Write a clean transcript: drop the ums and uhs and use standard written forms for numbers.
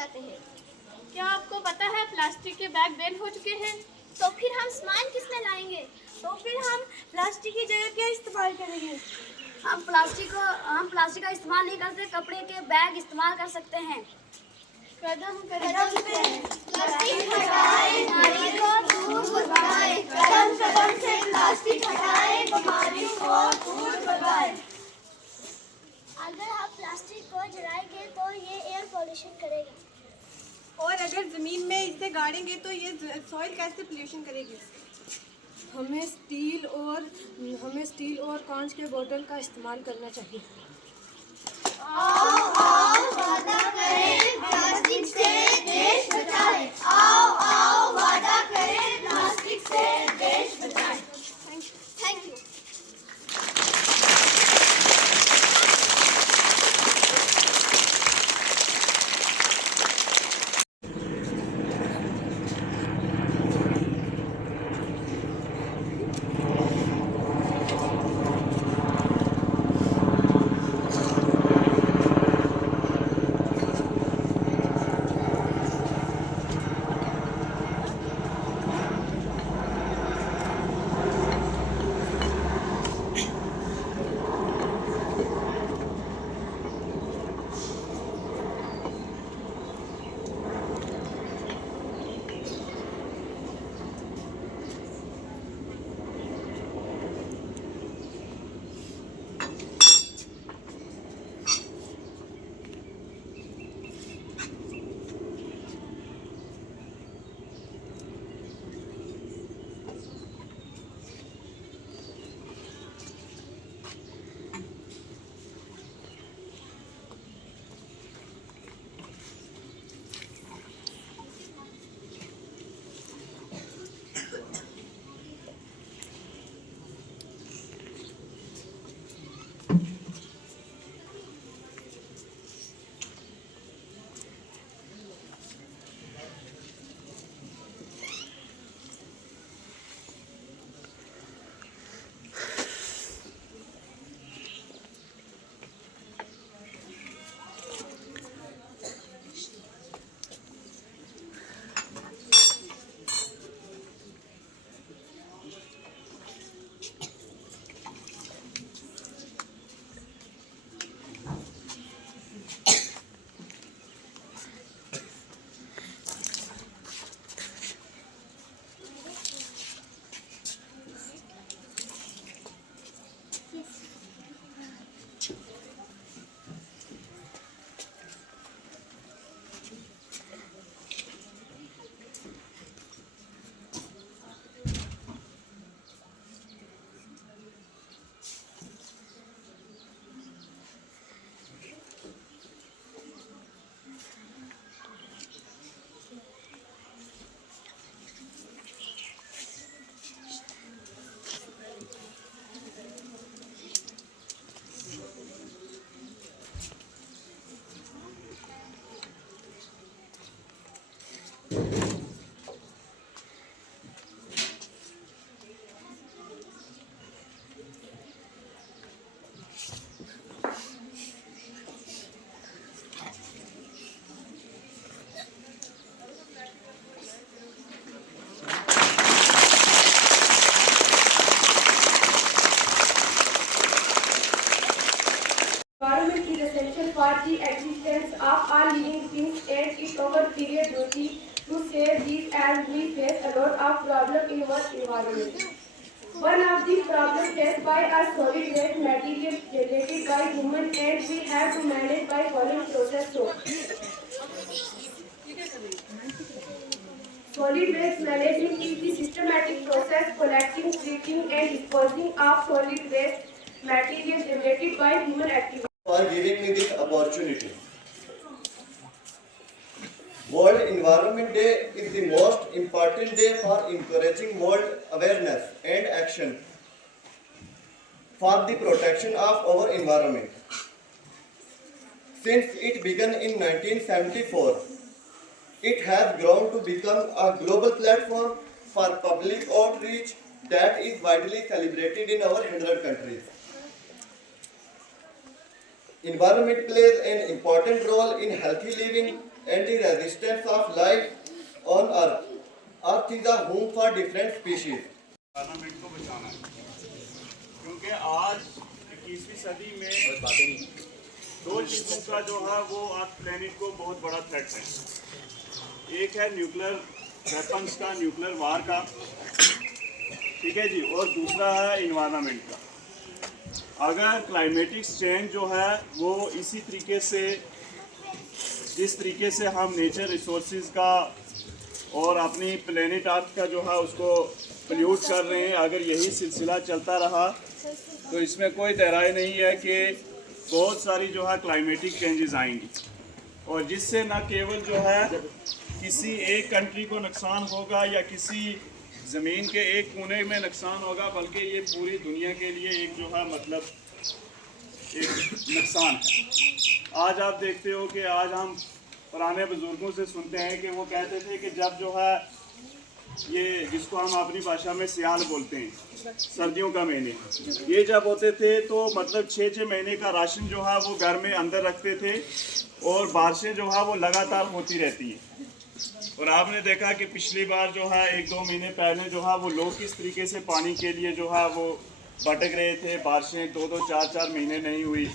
चाहते हैं। क्या आपको पता है प्लास्टिक के बैग बैन हो चुके हैं? तो फिर हम सामान किस में लाएंगे? तो फिर हम प्लास्टिक की जगह क्या इस्तेमाल करेंगे? हम प्लास्टिक का इस्तेमाल नहीं करते, कपड़े के बैग इस्तेमाल कर सकते हैं। कदम कदम पे प्लास्टिक हटाएं, बीमारी को दूर भगाएं। कदम कदम से प्लास्टिक हटाएं, बीमारी को दूर भगाएं। अगर हम प्लास्टिक को जलाएंगे तो ये एयर पोल्यूशन करेगा। और अगर ज़मीन में इसे गाड़ेंगे तो ये सॉइल कैसे पोल्यूशन करेगी? हमें स्टील और कांच के बोतल का इस्तेमाल करना चाहिए। आओ आओ वादा करें, प्लास्टिक से देश बचाएं। आओ आओ वादा करें, प्लास्टिक से देश बचाएं। Thank you. Environment is essential for the existence of all living things, and it's our period duty to save these as we face a lot of problems in our environment. One of the problems faced by us solid waste materials generated by humans, and we have to manage by following process. So, solid waste management is the systematic process collecting, treating, and disposing of solid waste materials generated by human activity. For giving me this opportunity. World Environment Day is the most important day for encouraging world awareness and action for the protection of our environment. Since it began in 1974, it has grown to become a global platform for public outreach that is widely celebrated in our 100 countries. Environment plays an important role in healthy living and the resistance of life on Earth. Earth is a home for different species. Environment को बचाना है, क्योंकि आज 21वीं सदी में दो चीज़ों का जो है वो अर्थ प्लेनेट को बहुत बड़ा थ्रेट है। एक है न्यूक्लियर वेपन्स का, न्यूक्लियर वार का, ठीक है जी, और दूसरा है इन्वायरमेंट का। अगर क्लाइमेटिक चेंज जो है वो इसी तरीके से, जिस तरीके से हम नेचर रिसोर्सेज का और अपनी प्लेनेट अर्थ का जो है उसको पोल्यूट कर रहे हैं, अगर यही सिलसिला चलता रहा तो इसमें कोई तैराई नहीं है कि बहुत सारी जो है क्लाइमेटिक चेंजेस आएंगी, और जिससे न केवल जो है किसी एक कंट्री को नुकसान होगा या किसी ज़मीन के एक कोने में नुकसान होगा, बल्कि ये पूरी दुनिया के लिए एक जो है मतलब एक नुकसान है। आज आप देखते हो कि आज हम पुराने बुज़ुर्गों से सुनते हैं कि वो कहते थे कि जब जो है ये जिसको हम अपनी भाषा में सियाल बोलते हैं, सर्दियों का महीने, ये जब होते थे तो मतलब 6-6 महीने का राशन जो है वो घर में अंदर रखते थे, और बारिशें जो है वो लगातार होती रहती है। और आपने देखा कि पिछली बार जो है 1-2 महीने पहले जो है वो लोग किस तरीके से पानी के लिए जो है वो भटक रहे थे, बारिशें 2-2, 4-4 महीने नहीं हुई।